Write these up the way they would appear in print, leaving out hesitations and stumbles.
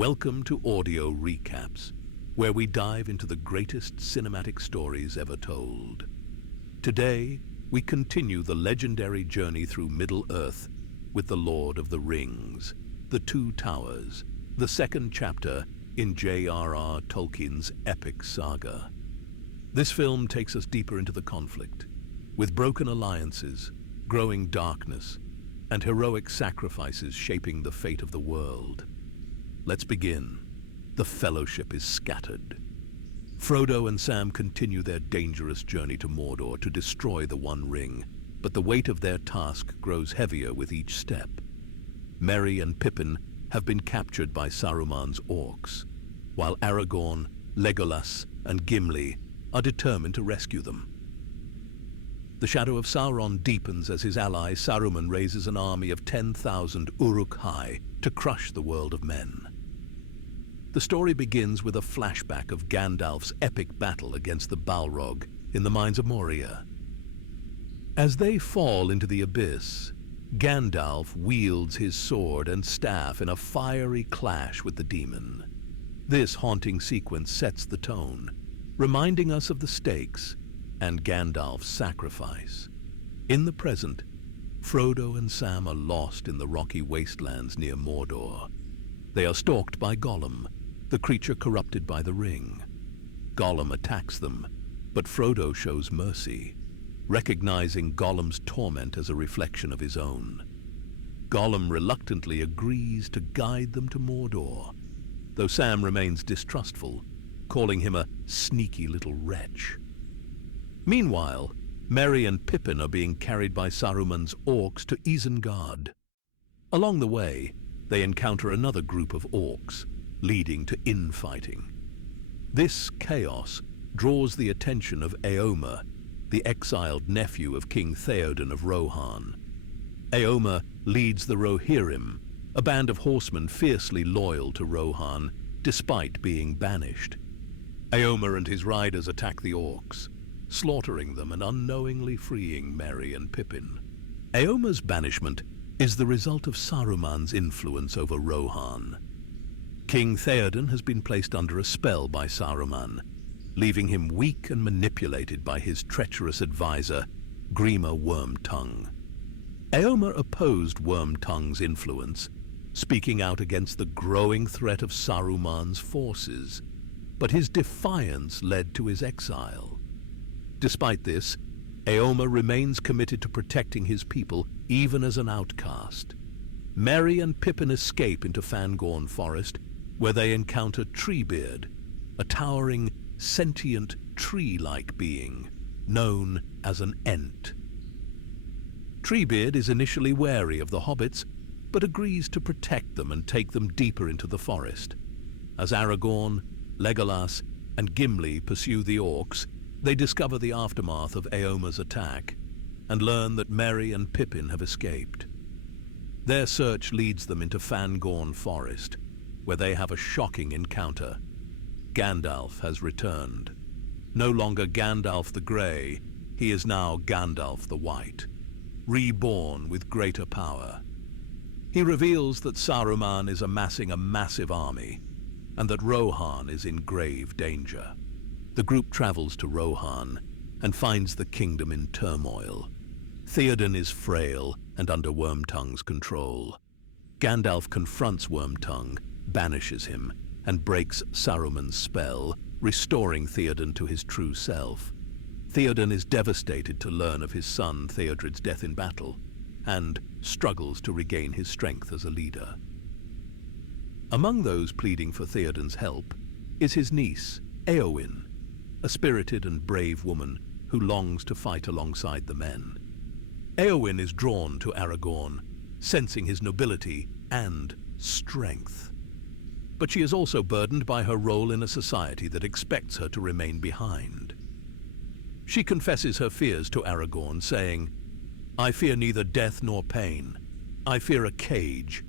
Welcome to Audio Recaps, where we dive into the greatest cinematic stories ever told. Today, we continue the legendary journey through Middle-earth with The Lord of the Rings, The Two Towers, the second chapter in J.R.R. Tolkien's epic saga. This film takes us deeper into the conflict, with broken alliances, growing darkness, and heroic sacrifices shaping the fate of the world. Let's begin. The Fellowship is scattered. Frodo and Sam continue their dangerous journey to Mordor to destroy the One Ring, but the weight of their task grows heavier with each step. Merry and Pippin have been captured by Saruman's orcs, while Aragorn, Legolas, and Gimli are determined to rescue them. The shadow of Sauron deepens as his ally Saruman raises an army of 10,000 Uruk-hai to crush the world of men. The story begins with a flashback of Gandalf's epic battle against the Balrog in the Mines of Moria. As they fall into the abyss, Gandalf wields his sword and staff in a fiery clash with the demon. This haunting sequence sets the tone, reminding us of the stakes and Gandalf's sacrifice. In the present, Frodo and Sam are lost in the rocky wastelands near Mordor. They are stalked by Gollum, the creature corrupted by the ring. Gollum attacks them, but Frodo shows mercy, recognizing Gollum's torment as a reflection of his own. Gollum reluctantly agrees to guide them to Mordor, though Sam remains distrustful, calling him a sneaky little wretch. Meanwhile, Merry and Pippin are being carried by Saruman's orcs to Isengard. Along the way, they encounter another group of orcs, leading to infighting. This chaos draws the attention of Éomer, the exiled nephew of King Theoden of Rohan. Éomer leads the Rohirrim, a band of horsemen fiercely loyal to Rohan, despite being banished. Éomer and his riders attack the orcs, slaughtering them and unknowingly freeing Merry and Pippin. Éomer's banishment is the result of Saruman's influence over Rohan. King Theoden has been placed under a spell by Saruman, leaving him weak and manipulated by his treacherous advisor, Grima Wormtongue. Éomer opposed Wormtongue's influence, speaking out against the growing threat of Saruman's forces, but his defiance led to his exile. Despite this, Éomer remains committed to protecting his people even as an outcast. Merry and Pippin escape into Fangorn Forest, where they encounter Treebeard, a towering, sentient, tree-like being, known as an Ent. Treebeard is initially wary of the hobbits, but agrees to protect them and take them deeper into the forest. As Aragorn, Legolas, and Gimli pursue the orcs, they discover the aftermath of Éomer's attack and learn that Merry and Pippin have escaped. Their search leads them into Fangorn Forest, where they have a shocking encounter. Gandalf has returned. No longer Gandalf the Grey, he is now Gandalf the White, reborn with greater power. He reveals that Saruman is amassing a massive army, and that Rohan is in grave danger. The group travels to Rohan and finds the kingdom in turmoil. Theoden is frail and under Wormtongue's control. Gandalf confronts Wormtongue, banishes him, and breaks Saruman's spell, restoring Theoden to his true self. Theoden is devastated to learn of his son Theodred's death in battle, and struggles to regain his strength as a leader. Among those pleading for Theoden's help is his niece, Éowyn, a spirited and brave woman who longs to fight alongside the men. Éowyn is drawn to Aragorn, sensing his nobility and strength. But she is also burdened by her role in a society that expects her to remain behind. She confesses her fears to Aragorn, saying, "I fear neither death nor pain. I fear a cage,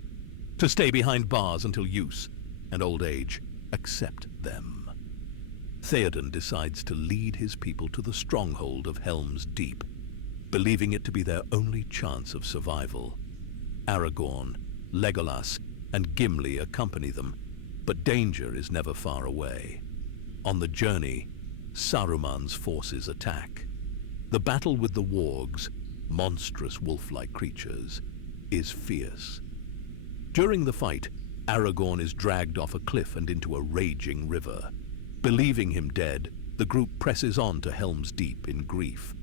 to stay behind bars until use and old age accept them." Theoden decides to lead his people to the stronghold of Helm's Deep, believing it to be their only chance of survival. Aragorn, Legolas, and Gimli accompany them, But danger is never far away. On the journey, Saruman's forces attack. The battle with the wargs, monstrous wolf-like creatures, is fierce. During the fight, Aragorn is dragged off a cliff and into a raging river. Believing him dead, the group presses on to Helm's Deep in grief.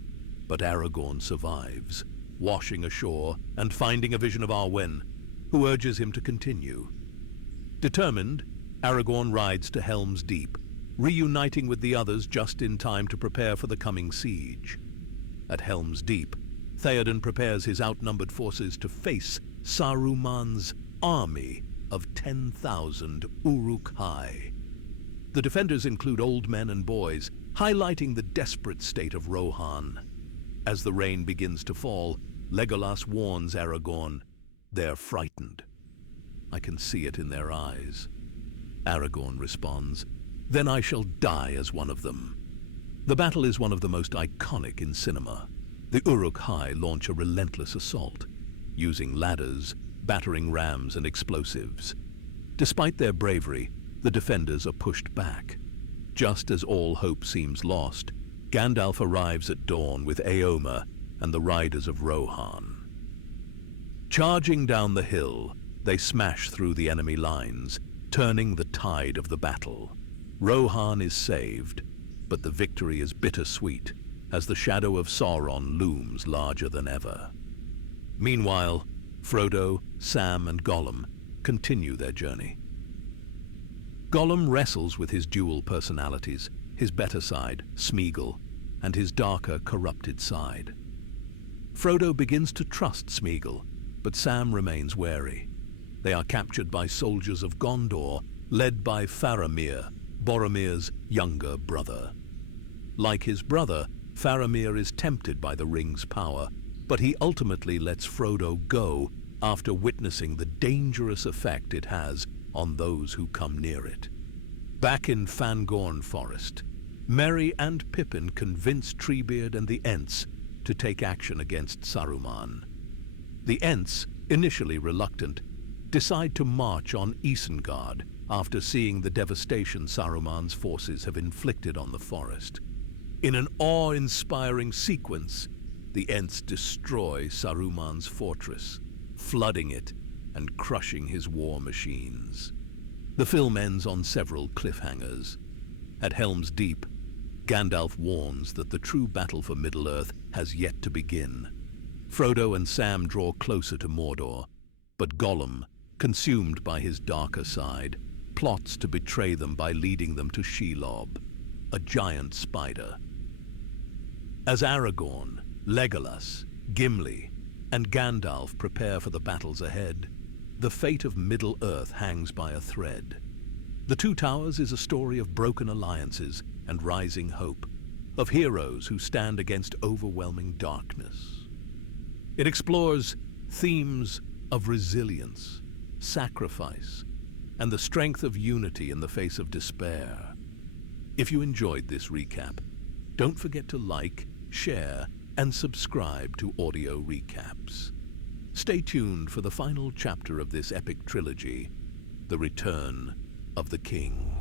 But Aragorn survives, washing ashore and finding a vision of Arwen, who urges him to continue. Determined, Aragorn rides to Helm's Deep, reuniting with the others just in time to prepare for the coming siege. At Helm's Deep, Theoden prepares his outnumbered forces to face Saruman's army of 10,000 Uruk-hai. The defenders include old men and boys, highlighting the desperate state of Rohan. As the rain begins to fall, Legolas warns Aragorn, "They're frightened. I can see it in their eyes." Aragorn responds, "Then I shall die as one of them." The battle is one of the most iconic in cinema. The Uruk-hai launch a relentless assault, using ladders, battering rams and explosives. Despite their bravery, the defenders are pushed back. Just as all hope seems lost, Gandalf arrives at dawn with Éomer and the riders of Rohan. Charging down the hill, they smash through the enemy lines, turning the tide of the battle. Rohan is saved, but the victory is bittersweet as the shadow of Sauron looms larger than ever. Meanwhile, Frodo, Sam, and Gollum continue their journey. Gollum wrestles with his dual personalities, his better side, Sméagol, and his darker, corrupted side. Frodo begins to trust Sméagol, but Sam remains wary. They are captured by soldiers of Gondor, led by Faramir, Boromir's younger brother. Like his brother, Faramir is tempted by the ring's power, but he ultimately lets Frodo go after witnessing the dangerous effect it has on those who come near it. Back in Fangorn Forest, Merry and Pippin convince Treebeard and the Ents to take action against Saruman. The Ents, initially reluctant, decide to march on Isengard after seeing the devastation Saruman's forces have inflicted on the forest. In an awe-inspiring sequence, the Ents destroy Saruman's fortress, flooding it and crushing his war machines. The film ends on several cliffhangers. At Helm's Deep, Gandalf warns that the true battle for Middle-earth has yet to begin. Frodo and Sam draw closer to Mordor, but Gollum, consumed by his darker side, plots to betray them by leading them to Shelob, a giant spider. As Aragorn, Legolas, Gimli, and Gandalf prepare for the battles ahead, the fate of Middle-earth hangs by a thread. The Two Towers is a story of broken alliances and rising hope, of heroes who stand against overwhelming darkness. It explores themes of resilience, sacrifice, and the strength of unity in the face of despair. If you enjoyed this recap, don't forget to like, share, and subscribe to Audio Recaps. Stay tuned for the final chapter of this epic trilogy, The Return of the King.